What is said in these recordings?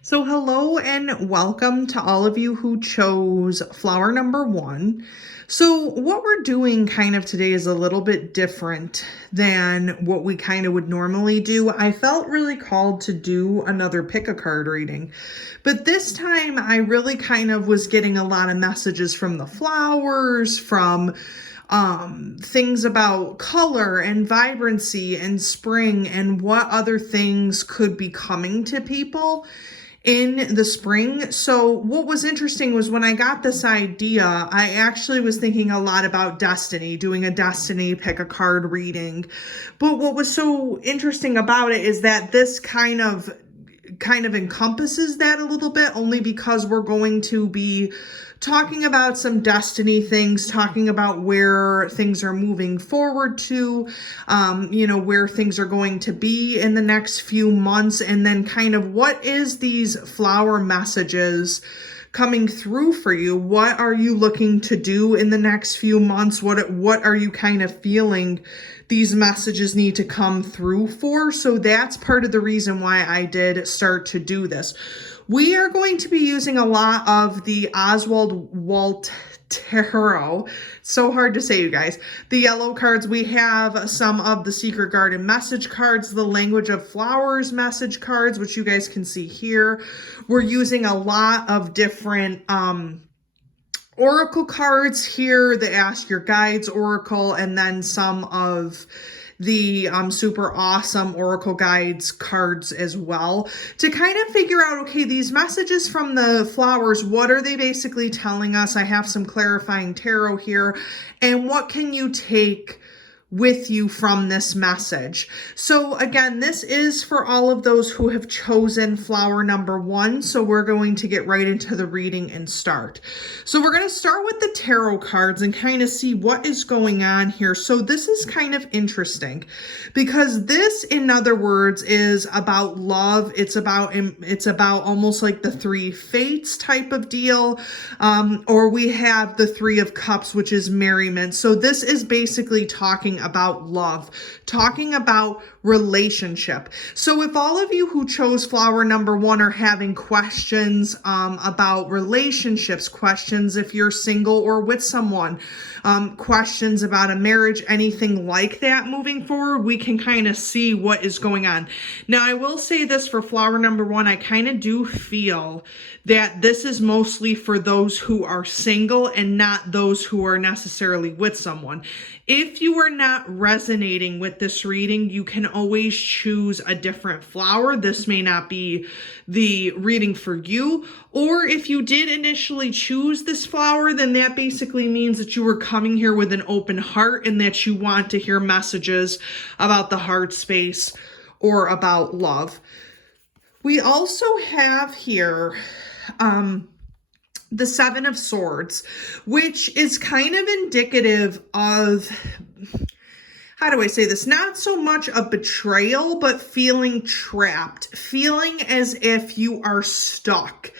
So hello and welcome to all of you who chose flower number one. So what we're doing kind of today is a little bit different than what we kind of would normally do. I felt really called to do another pick a card reading, but this time I really kind of was getting a lot of messages from the flowers, from things about color and vibrancy and spring and what other things could be coming to people in the spring. So what was interesting was when I got this idea, I actually was thinking a lot about Destiny, doing a Destiny pick a card reading. But what was so interesting about it is that this kind of encompasses that a little bit, only because we're going to be talking about some destiny things, talking about where things are moving forward to, where things are going to be in the next few months, and then kind of what is these flower messages coming through for you. What are you looking to do in the next few months? What are you kind of feeling these messages need to come through for? So that's part of the reason why I did start to do this. We are going to be using a lot of the Oswald Walt Tarot. So hard to say, you guys. The yellow cards. We have some of the Secret Garden message cards, the Language of Flowers message cards, which you guys can see here. We're using a lot of different oracle cards here, the Ask Your Guides Oracle, and then some of the super awesome oracle guides cards as well, to kind of figure out, okay, these messages from the flowers, what are they basically telling us? I have some clarifying tarot here, and what can you take with you from this message? So again, this is for all of those who have chosen flower number one. So we're going to get right into the reading and start. So we're going to start with the tarot cards and kind of see what is going on here. So this is kind of interesting because this, in other words, is about love. It's about almost like the three fates type of deal. Or we have the Three of Cups, which is merriment. So this is basically talking about love, talking about relationship. So if all of you who chose flower number one are having questions about relationships, questions if you're single or with someone, questions about a marriage, anything like that moving forward, we can kind of see what is going on. Now, I will say this for flower number one, I kind of do feel that this is mostly for those who are single and not those who are necessarily with someone. If you are not resonating with this reading, you can always choose a different flower. This may not be the reading for you. Or if you did initially choose this flower, then that basically means that you were coming here with an open heart and that you want to hear messages about the heart space or about love. We also have here the Seven of Swords, which is kind of indicative of, how do I say this? Not so much a betrayal, but feeling trapped, feeling as if you are stuck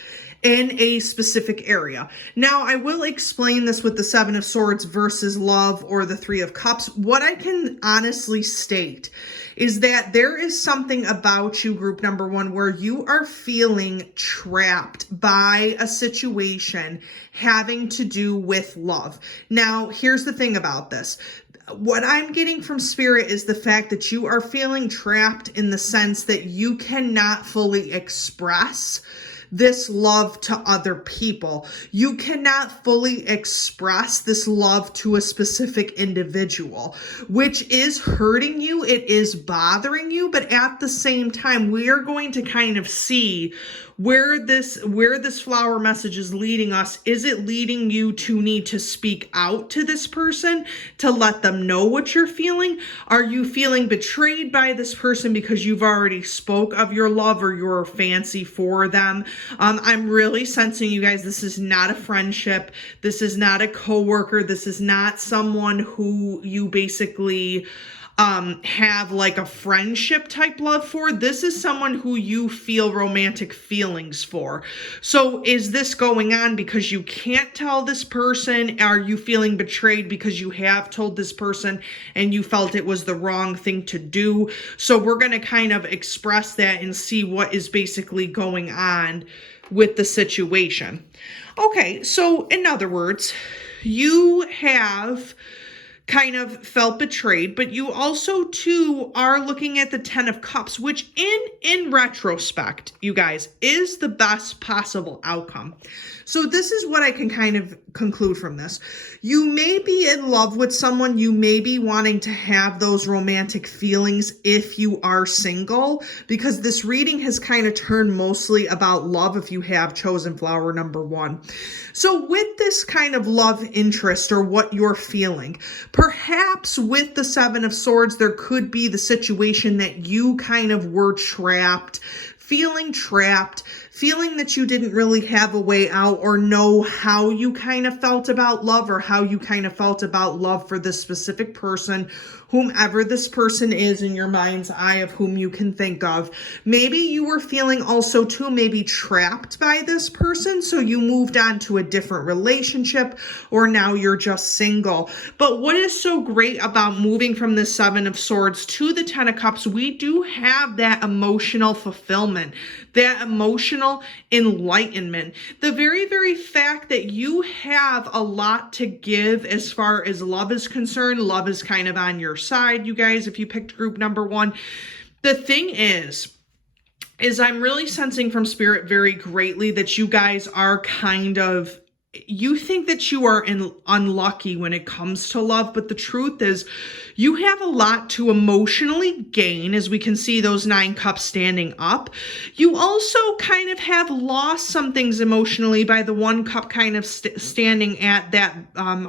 in a specific area. Now, I will explain this with the Seven of Swords versus love or the Three of Cups. What I can honestly state is that there is something about you, group number one, where you are feeling trapped by a situation having to do with love. Now, here's the thing about this. What I'm getting from Spirit is the fact that you are feeling trapped in the sense that you cannot fully express this love to other people. You cannot fully express this love to a specific individual, which is hurting you. It is bothering you, but at the same time, we are going to kind of see where this flower message is leading us. Is it leading you to need to speak out to this person to let them know what you're feeling? Are you feeling betrayed by this person because you've already spoke of your love or your fancy for them? I'm really sensing, you guys, this is not a friendship. This is not a coworker. This is not someone who you basically have like a friendship type love for. This is someone who you feel romantic feelings for. So is this going on because you can't tell this person? Are you feeling betrayed because you have told this person and you felt it was the wrong thing to do? So we're going to kind of express that and see what is basically going on with the situation. Okay, so in other words, you have kind of felt betrayed, but you also too are looking at the 10 of Cups, which in retrospect, you guys, is the best possible outcome. So this is what I can kind of conclude from this. You may be in love with someone. You may be wanting to have those romantic feelings if you are single, because this reading has kind of turned mostly about love if you have chosen flower number 1. So with this kind of love interest or what you're feeling, perhaps with the 7 of Swords, there could be the situation that you kind of were trapped, feeling that you didn't really have a way out or know how you kind of felt about love or how you kind of felt about love for this specific person, whomever this person is in your mind's eye of whom you can think of. Maybe you were feeling also too maybe trapped by this person, so you moved on to a different relationship, or now you're just single. But what is so great about moving from the 7 of Swords to the 10 of Cups, we do have that emotional fulfillment, that emotional enlightenment. The very, very fact that you have a lot to give as far as love is concerned. Love is kind of on your side, you guys, if you picked group number 1. The thing is I'm really sensing from Spirit very greatly that you guys are kind of, you think that you are unlucky when it comes to love, but the truth is you have a lot to emotionally gain, as we can see those 9 cups standing up. You also kind of have lost some things emotionally by the 1 cup kind of standing at that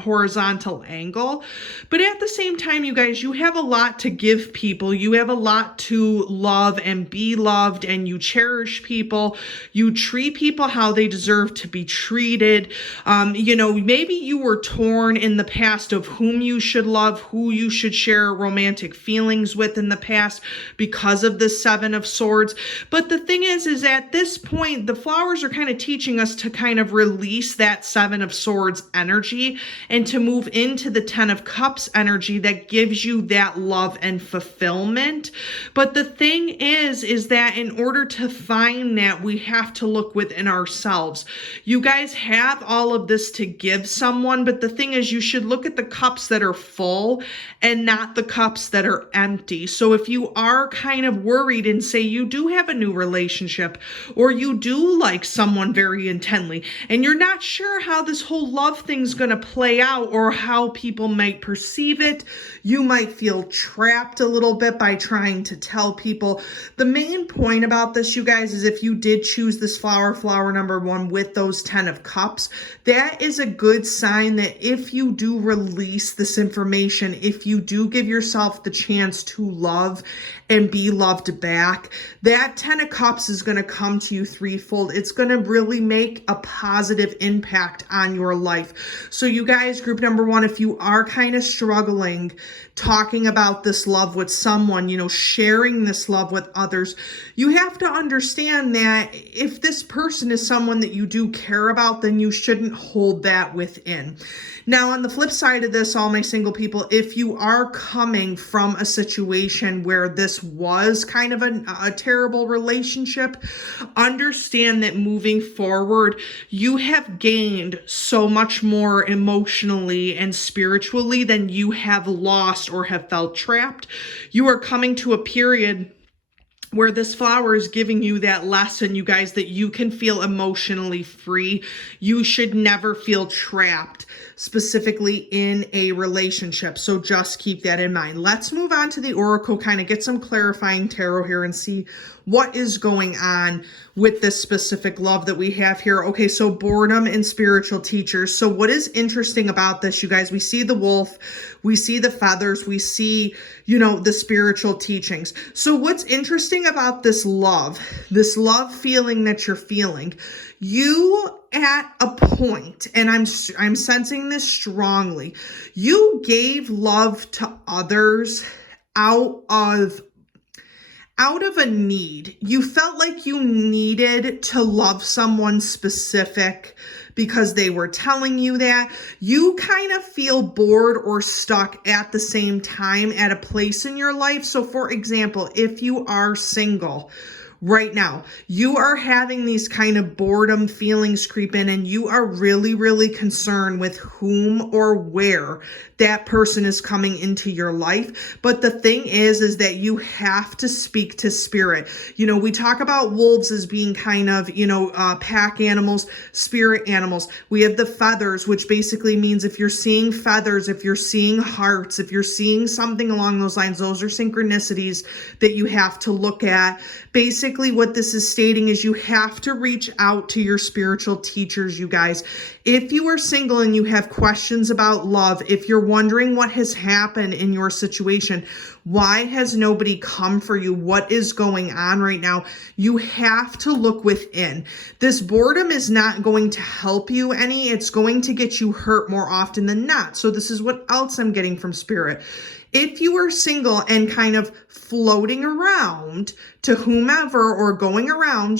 horizontal angle. But at the same time, you guys, you have a lot to give people. You have a lot to love and be loved, and you cherish people. You treat people how they deserve to be treated. Maybe you were torn in the past of whom you should love, who you should share romantic feelings with in the past because of the 7 of Swords. But the thing is at this point, the flowers are kind of teaching us to kind of release that 7 of Swords energy and to move into the 10 of Cups energy that gives you that love and fulfillment. But the thing is that in order to find that, we have to look within ourselves. You guys have all of this to give someone, but the thing is, you should look at the cups that are full and not the cups that are empty. So if you are kind of worried and say you do have a new relationship, or you do like someone very intently, and you're not sure how this whole love thing's going to play out or how people might perceive it, you might feel trapped a little bit by trying to tell people. The main point about this, you guys, is if you did choose this flower number 1 with those 10 of Cups, that is a good sign that if you do release this information, if you do give yourself the chance to love and be loved back, that 10 of Cups is going to come to you threefold. It's going to really make a positive impact on your life. So you guys, group number 1, if you are kind of struggling talking about this love with someone, sharing this love with others, you have to understand that if this person is someone that you do care about, then you shouldn't hold that within. Now, on the flip side of this, all my single people, if you are coming from a situation where this was kind of a terrible relationship, understand that moving forward, you have gained so much more emotionally and spiritually than you have lost or have felt trapped. You are coming to a period where this flower is giving you that lesson, you guys, that you can feel emotionally free. You should never feel trapped, specifically in a relationship. So just keep that in mind. Let's move on to the Oracle, kind of get some clarifying tarot here and see what is going on with this specific love that we have here. Okay, so boredom and spiritual teachers. So what is interesting about this, you guys, we see the wolf, we see the feathers, we see, the spiritual teachings. So what's interesting about this love feeling that you're feeling, you at a point, and I'm sensing this strongly, you gave love to others out of a need. You felt like you needed to love someone specific because they were telling you that. You kind of feel bored or stuck at the same time at a place in your life. So for example, if you are single right now, you are having these kind of boredom feelings creep in, and you are really, really concerned with whom or where that person is coming into your life. But the thing is that you have to speak to spirit. You know, we talk about wolves as being kind of, pack animals, spirit animals. We have the feathers, which basically means if you're seeing feathers, if you're seeing hearts, if you're seeing something along those lines, those are synchronicities that you have to look at. Basically, what this is stating is you have to reach out to your spiritual teachers, you guys. If you are single and you have questions about love, if you're wondering what has happened in your situation, why has nobody come for you? What is going on right now? You have to look within. This boredom is not going to help you any. It's going to get you hurt more often than not. So this is what else I'm getting from spirit. If you are single and kind of floating around to whomever or going around,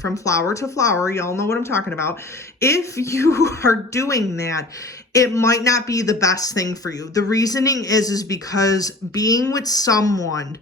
from flower to flower, y'all know what I'm talking about. If you are doing that, it might not be the best thing for you. The reasoning is because being with someone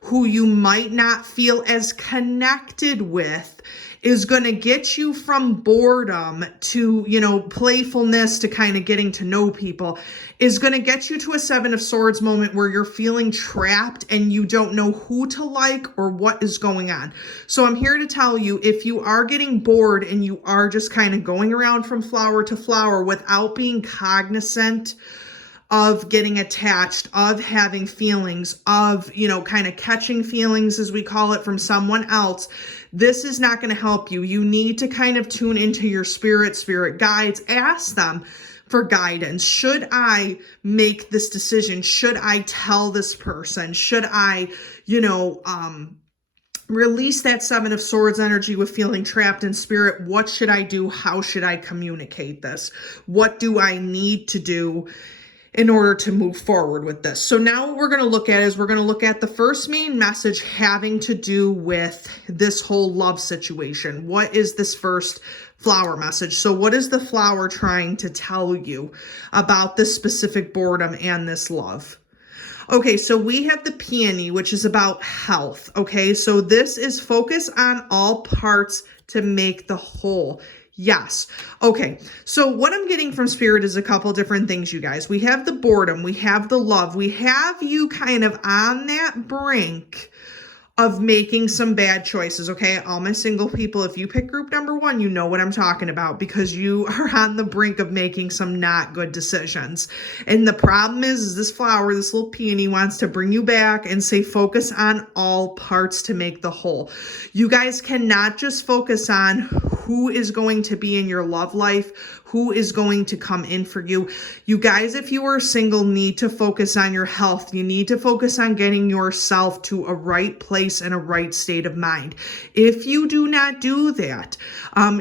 who you might not feel as connected with is going to get you from boredom to, playfulness, to kind of getting to know people, is going to get you to a Seven of Swords moment where you're feeling trapped and you don't know who to like or what is going on. So I'm here to tell you, if you are getting bored and you are just kind of going around from flower to flower without being cognizant of getting attached, of having feelings, of, kind of catching feelings, as we call it, from someone else, this is not going to help you. You need to kind of tune into your spirit guides, ask them for guidance. Should I make this decision? Should I tell this person? Should I, release that Seven of Swords energy with feeling trapped in spirit? What should I do? How should I communicate this? What do I need to do in order to move forward with this? So now what we're going to look at is we're going to look at the first main message having to do with this whole love situation. What is this first flower message? So what is the flower trying to tell you about this specific boredom and this love? Okay, so we have the peony, which is about health. Okay, so this is focus on all parts to make the whole. Yes. Okay. So what I'm getting from spirit is a couple different things, you guys. We have the boredom. We have the love. We have you kind of on that brink of making some bad choices. Okay. All my single people, if you pick group number 1, you know what I'm talking about, because you are on the brink of making some not good decisions. And the problem is this flower, this little peony, wants to bring you back and say, focus on all parts to make the whole. You guys cannot just focus on who is going to be in your love life, who is going to come in for you. You guys, if you are single, need to focus on your health. You need to focus on getting yourself to a right place and a right state of mind. If you do not do that,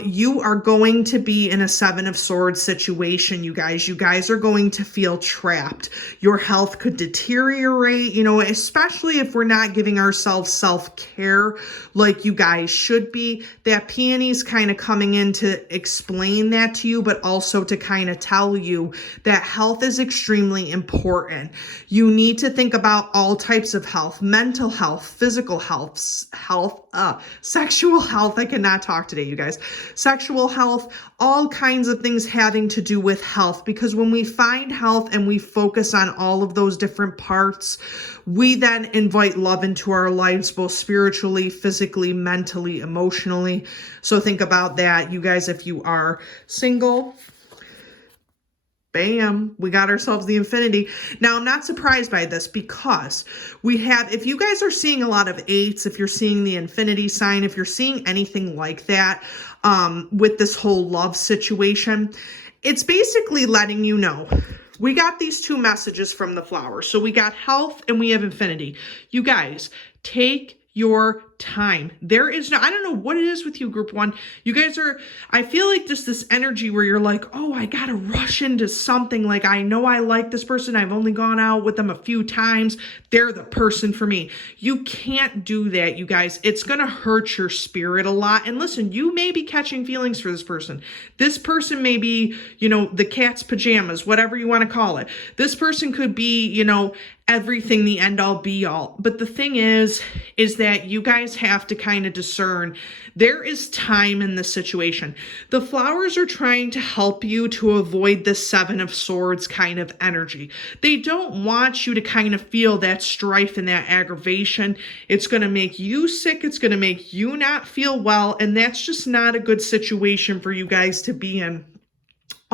you are going to be in a Seven of Swords situation, you guys. You guys are going to feel trapped. Your health could deteriorate, especially if we're not giving ourselves self-care like you guys should be. That peony's kind of coming in to explain that to you, but also to kind of tell you that health is extremely important. You need to think about all types of health: mental health, physical health, sexual health. I cannot talk today, you guys. Sexual health, all kinds of things having to do with health, because when we find health and we focus on all of those different parts, we then invite love into our lives, both spiritually, physically, mentally, emotionally. So think about that, you guys. If you are single, bam, we got ourselves the infinity. Now, I'm not surprised by this, because we have, if you guys are seeing a lot of 8s, if you're seeing the infinity sign, if you're seeing anything like that, with this whole love situation, it's basically letting you know. We got these 2 messages from the flower. So we got health and we have infinity. You guys, take your time. There is no, I don't know what it is with you, group one. You guys are, I feel like just this energy where you're like, oh, I gotta rush into something. Like, I know I like this person. I've only gone out with them a few times. They're the person for me. You can't do that, you guys. It's gonna hurt your spirit a lot. And listen, you may be catching feelings for this person. This person may be, the cat's pajamas, whatever you want to call it. This person could be, everything, the end all be all. But the thing is that you guys have to kind of discern there is time in this situation. The flowers are trying to help you to avoid the Seven of Swords kind of energy. They don't want you to kind of feel that strife and that aggravation. It's going to make you sick. It's going to make you not feel well. And that's just not a good situation for you guys to be in.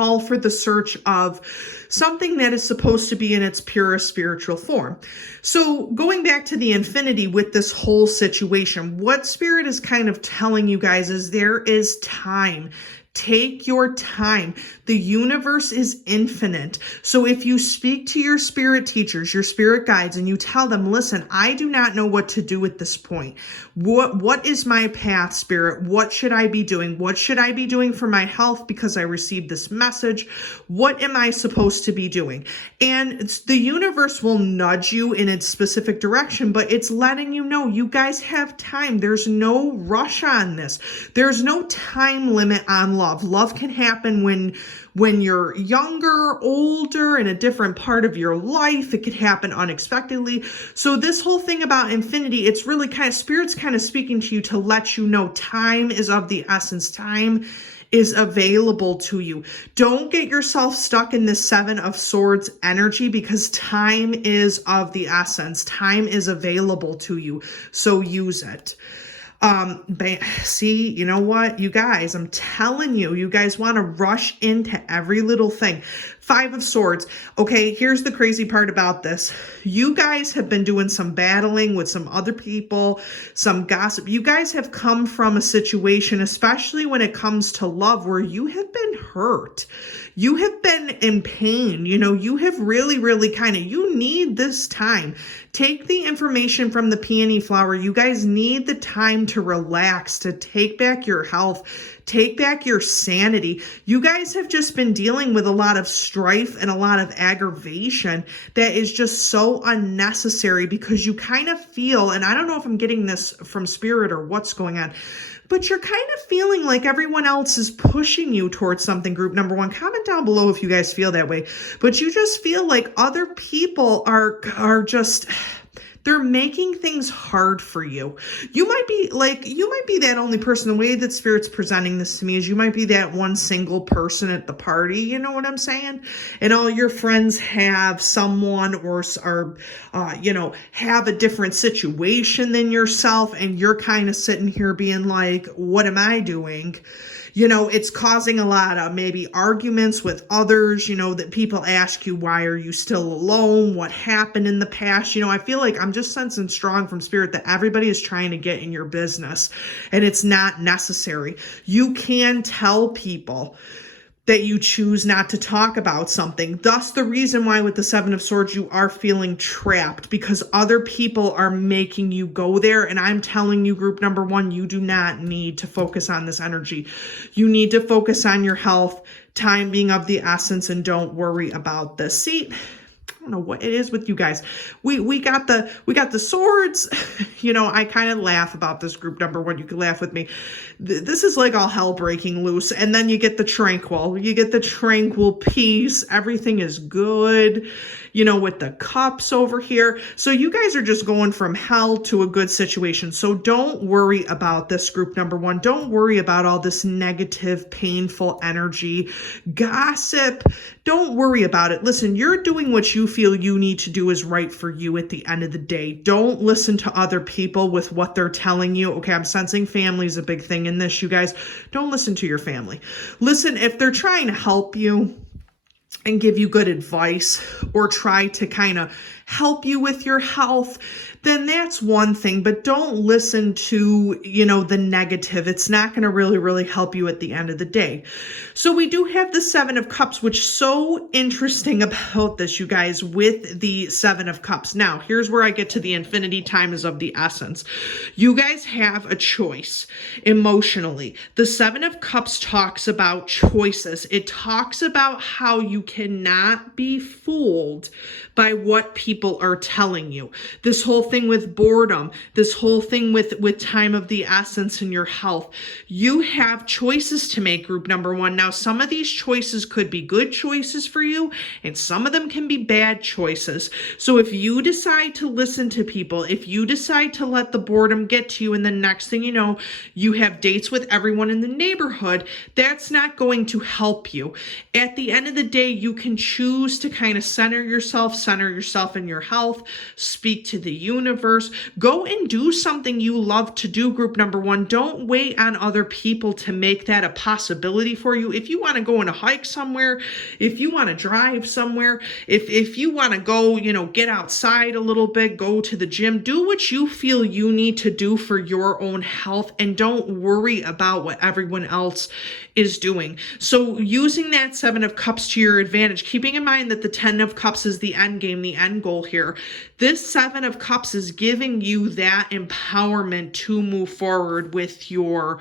All for the search of something that is supposed to be in its purest spiritual form. So going back to the infinity with this whole situation, what Spirit is kind of telling you guys is there is time. Take your time. The universe is infinite. So if you speak to your spirit teachers, your spirit guides, and you tell them, listen, I do not know what to do at this point. What is my path, Spirit? What should I be doing? What should I be doing for my health because I received this message? What am I supposed to be doing? And the universe will nudge you in its specific direction, but it's letting you know you guys have time. There's no rush on this. There's no time limit on love. Love can happen when you're younger, older, in a different part of your life. It could happen unexpectedly. So this whole thing about infinity, it's really kind of, Spirit's kind of speaking to you to let you know time is of the essence. Time is available to you. Don't get yourself stuck in this Seven of Swords energy because time is of the essence. Time is available to you. So use it. See, you know what, you guys, I'm telling you, you guys want to rush into every little thing. Five of Swords. Okay, here's the crazy part about this. You guys have been doing some battling with some other people, some gossip. You guys have come from a situation, especially when it comes to love, where you have been hurt. You have been in pain. You have really, really you need this time. Take the information from the peony flower. You guys need the time to relax, to take back your health, take back your sanity. You guys have just been dealing with a lot of strife and a lot of aggravation that is just so unnecessary because you kind of feel, and I don't know if I'm getting this from Spirit or what's going on, but you're kind of feeling like everyone else is pushing you towards something, group number one. Comment down below if you guys feel that way. But you just feel like other people are just, they're making things hard for you. You might be that only person. The way that Spirit's presenting this to me is you might be that one single person at the party. You know what I'm saying? And all your friends have someone or have a different situation than yourself. And you're kind of sitting here being like, what am I doing? It's causing a lot of maybe arguments with others, that people ask you, why are you still alone? What happened in the past? I feel like I'm just sensing strong from Spirit that everybody is trying to get in your business and it's not necessary. You can tell people that you choose not to talk about something. Thus the reason why with the Seven of Swords, you are feeling trapped because other people are making you go there. And I'm telling you, group number one, you do not need to focus on this energy. You need to focus on your health, time being of the essence, and don't worry about this. See, I don't know what it is with you guys. We got the swords. I kind of laugh about this, group number one. You can laugh with me. This is like all hell breaking loose. And then you get the tranquil. You get the tranquil peace. Everything is good, with the cups over here. So you guys are just going from hell to a good situation. So don't worry about this, group number one. Don't worry about all this negative, painful energy, gossip. Don't worry about it. Listen, you're doing what you feel you need to do is right for you at the end of the day. Don't listen to other people with what they're telling you. Okay, I'm sensing family is a big thing in this, you guys. Don't listen to your family. Listen, if they're trying to help you and give you good advice or try to kind of help you with your health, then that's one thing, but don't listen to, the negative. It's not going to really help you at the end of the day. So we do have the Seven of Cups, which is so interesting about this, you guys, with the Seven of Cups. Now, here's where I get to the infinity. Time is of the essence. You guys have a choice emotionally. The Seven of Cups talks about choices. It talks about how you cannot be fooled by what people are telling you. This whole thing with boredom, this whole thing with time of the essence in your health. You have choices to make, group number one. Now, some of these choices could be good choices for you, and some of them can be bad choices. So if you decide to listen to people, if you decide to let the boredom get to you, and the next thing you know, you have dates with everyone in the neighborhood, that's not going to help you. At the end of the day, you can choose to kind of center yourself in your health, speak to the universe, go and do something you love to do, group number one. Don't wait on other people to make that a possibility for you. If you want to go on a hike somewhere, if you want to drive somewhere, if you want to go, get outside a little bit, go to the gym, do what you feel you need to do for your own health, and don't worry about what everyone else is doing. So using that Seven of Cups to your advantage, keeping in mind that the Ten of Cups is the end game, the end goal here. This Seven of Cups is giving you that empowerment to move forward with your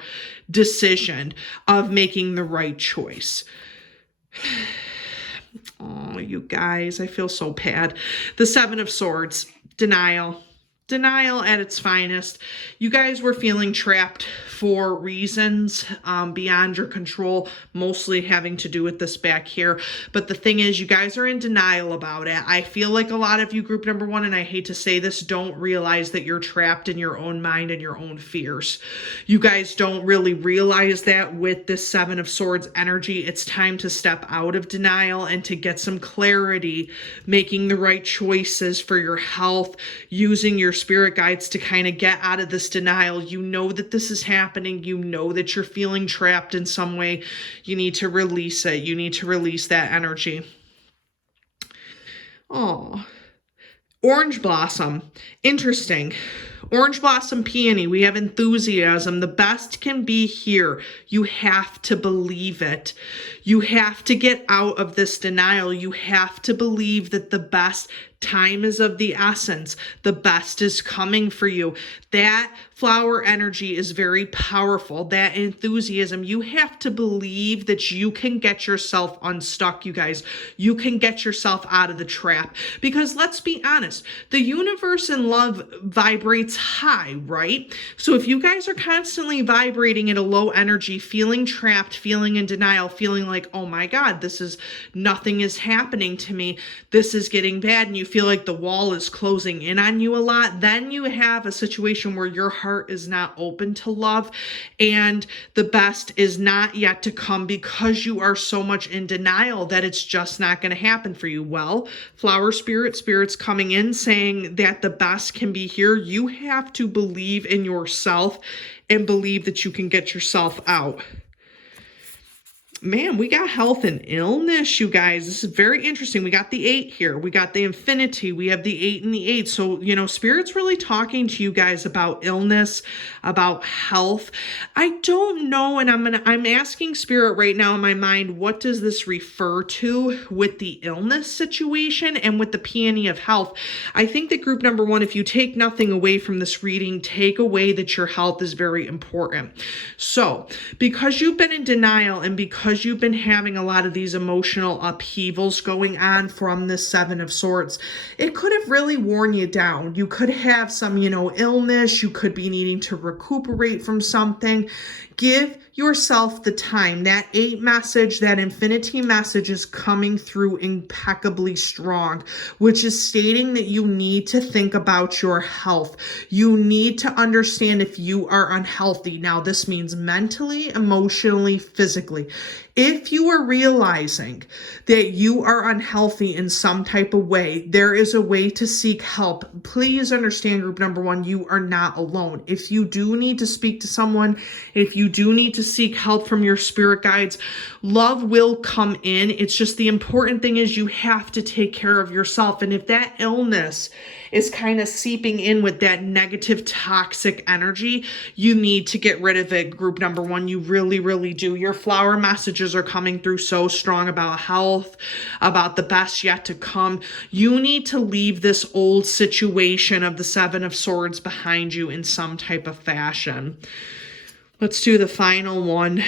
decision of making the right choice. Oh, you guys, I feel so bad. The Seven of Swords, denial. Denial at its finest. You guys were feeling trapped for reasons beyond your control, mostly having to do with this back here. But the thing is, you guys are in denial about it. I feel like a lot of you, group number one, and I hate to say this, don't realize that you're trapped in your own mind and your own fears. You guys don't really realize that with this Seven of Swords energy. It's time to step out of denial and to get some clarity, making the right choices for your health, using your spirit guides to kind of get out of this denial. You know that this is happening. You know that you're feeling trapped in some way. You need to release it. You need to release that energy. Oh, Orange Blossom. Interesting. Orange Blossom Peony. We have enthusiasm. The best can be here. You have to believe it. You have to get out of this denial. You have to believe that the best time is of the essence. The best is coming for you. That flower energy is very powerful. That enthusiasm, you have to believe that you can get yourself unstuck, you guys. You can get yourself out of the trap. Because let's be honest, the universe and love vibrates high, right? So if you guys are constantly vibrating at a low energy, feeling trapped, feeling in denial, feeling like, oh my God, nothing is happening to me. This is getting bad. And you feel like the wall is closing in on you a lot, then you have a situation where your heart is not open to love and the best is not yet to come because you are so much in denial that it's just not going to happen for you. Well, flower spirit's coming in saying that the best can be here. You have to believe in yourself and believe that you can get yourself out. Man, we got health and illness, you guys. This is very interesting. We got the 8 here. We got the infinity. We have the 8 and the 8. So, Spirit's really talking to you guys about illness, about health. I don't know, and I'm asking Spirit right now in my mind, what does this refer to with the illness situation and with the peony of health? I think that group number one, if you take nothing away from this reading, take away that your health is very important. So, because you've been in denial and because you've been having a lot of these emotional upheavals going on from the Seven of Swords, it could have really worn you down. You could have some, illness. You could be needing to recuperate from something. Give yourself the time. That 8 message, that infinity message is coming through impeccably strong, which is stating that you need to think about your health. You need to understand if you are unhealthy. Now, this means mentally, emotionally, physically. If you are realizing that you are unhealthy in some type of way, there is a way to seek help. Please understand, group number one, you are not alone. If you do need to speak to someone, if you you do need to seek help from your spirit guides. Love will come in. It's just the important thing is you have to take care of yourself. And if that illness is kind of seeping in with that negative, toxic energy, you need to get rid of it, group number one. You really, really do. Your flower messages are coming through so strong about health, about the best yet to come. You need to leave this old situation of the Seven of Swords behind you in some type of fashion. Let's do the final one.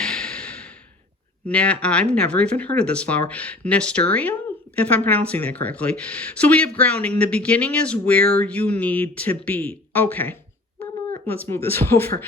I've never even heard of this flower. Nasturtium, if I'm pronouncing that correctly. So we have grounding. The beginning is where you need to be. Okay, let's move this over.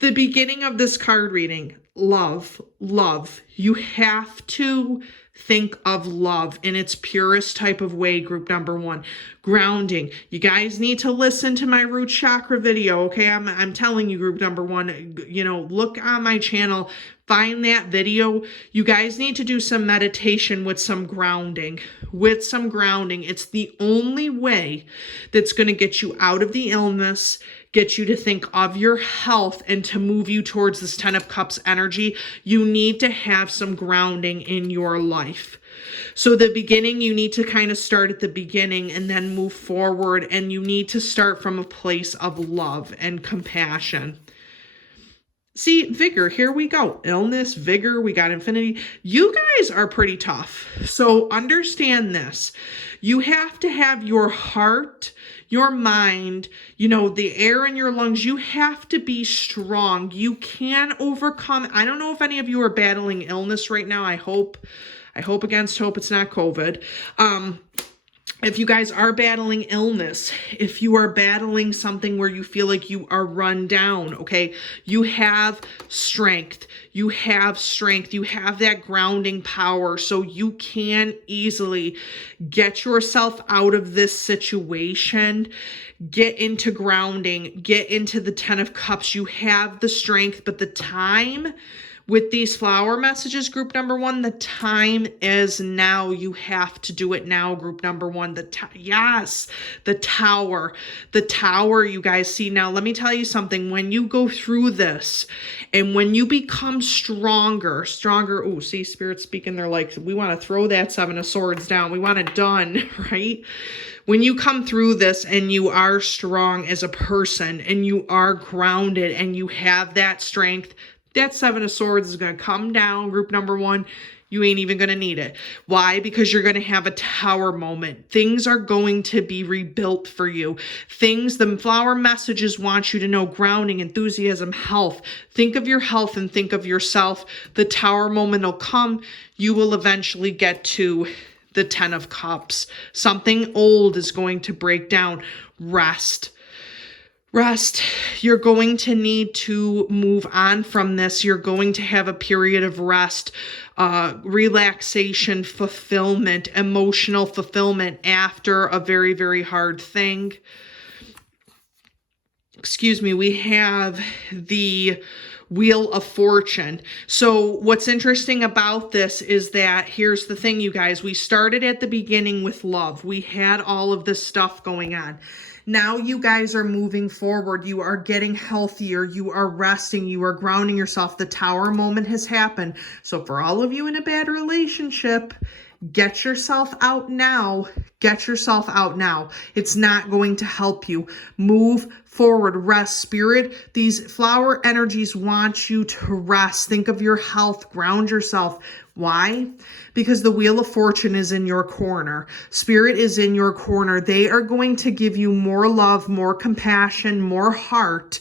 The beginning of this card reading, love, love. You have to think of love in its purest type of way, group number one. Grounding. You guys need to listen to my root chakra video, okay? I'm telling you, group number one, you know, look on my channel, find that video. You guys need to do some meditation with some grounding. With some grounding. It's the only way that's going to get you out of the illness, get you to think of your health, and to move you towards this Ten of Cups energy. You need to have some grounding in your life. So the beginning, you need to kind of start at the beginning and then move forward, and you need to start from a place of love and compassion. See, vigor, here we go. Illness, vigor, we got infinity. You guys are pretty tough. So understand this. You have to have your heart, your mind, you know, the air in your lungs. You have to be strong. You can overcome. I don't know if any of you are battling illness right now. I hope against hope it's not COVID. If you guys are battling illness, if you are battling something where you feel like you are run down, okay, you have strength. You have strength. You have that grounding power, so you can easily get yourself out of this situation, get into grounding, get into the Ten of Cups. You have the strength, but the time with these flower messages, group number one, the time is now. You have to do it now, group number one. Yes, the tower, you guys. See, now let me tell you something. When you go through this and when you become stronger, oh, see, Spirit's speaking. They're like, we want to throw that Seven of Swords down. We want it done, right? When you come through this and you are strong as a person and you are grounded and you have that strength, that Seven of Swords is going to come down, group number one. You ain't even going to need it. Why? Because you're going to have a tower moment. Things are going to be rebuilt for you. The flower messages want you to know grounding, enthusiasm, health. Think of your health and think of yourself. The tower moment will come. You will eventually get to the Ten of Cups. Something old is going to break down. Rest. You're going to need to move on from this. You're going to have a period of rest, relaxation, fulfillment, emotional fulfillment after a very, very hard thing. Excuse me, we have the Wheel of Fortune. So what's interesting about this is that, here's the thing, you guys, we started at the beginning with love. We had all of this stuff going on. Now you guys are moving forward. You are getting healthier. You are resting. You are grounding yourself. The tower moment has happened. So for all of you in a bad relationship, get yourself out now. Get yourself out now. It's not going to help you. Move forward. Rest. Spirit, these flower energies want you to rest. Think of your health. Ground yourself. Why? Because the Wheel of Fortune is in your corner. Spirit is in your corner. They are going to give you more love, more compassion, more heart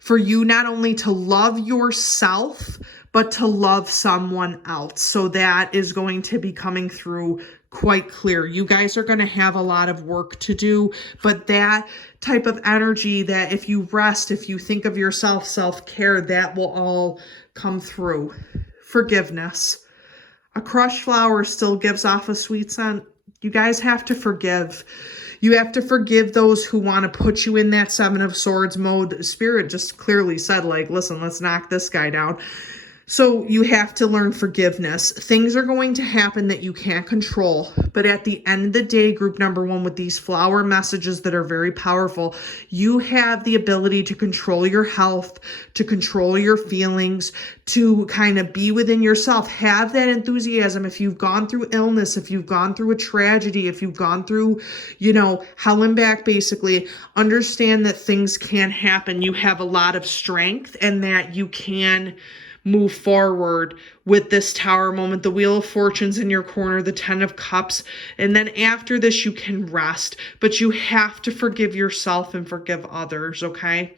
for you not only to love yourself, but to love someone else. So that is going to be coming through quite clear. You guys are going to have a lot of work to do, but that type of energy, that if you rest, if you think of yourself, self-care, that will all come through. Forgiveness. A crushed flower still gives off a sweet scent. You guys have to forgive. You have to forgive those who want to put you in that Seven of Swords mode. Spirit just clearly said, like, listen, let's knock this guy down. So you have to learn forgiveness. Things are going to happen that you can't control. But at the end of the day, group number one, with these flower messages that are very powerful, you have the ability to control your health, to control your feelings, to kind of be within yourself. Have that enthusiasm. If you've gone through illness, if you've gone through a tragedy, if you've gone through, hell and back, basically, understand that things can happen. You have a lot of strength and that you can move forward with this Tower moment. The Wheel of Fortune's in your corner, the 10 of Cups, and then after this you can rest, but you have to forgive yourself and forgive others, okay?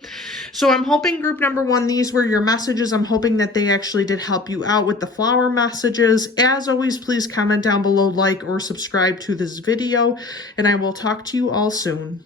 So I'm hoping, group number one, these were your messages. I'm hoping that they actually did help you out with the flower messages. As always, please comment down below, like or subscribe to this video, and I will talk to you all soon.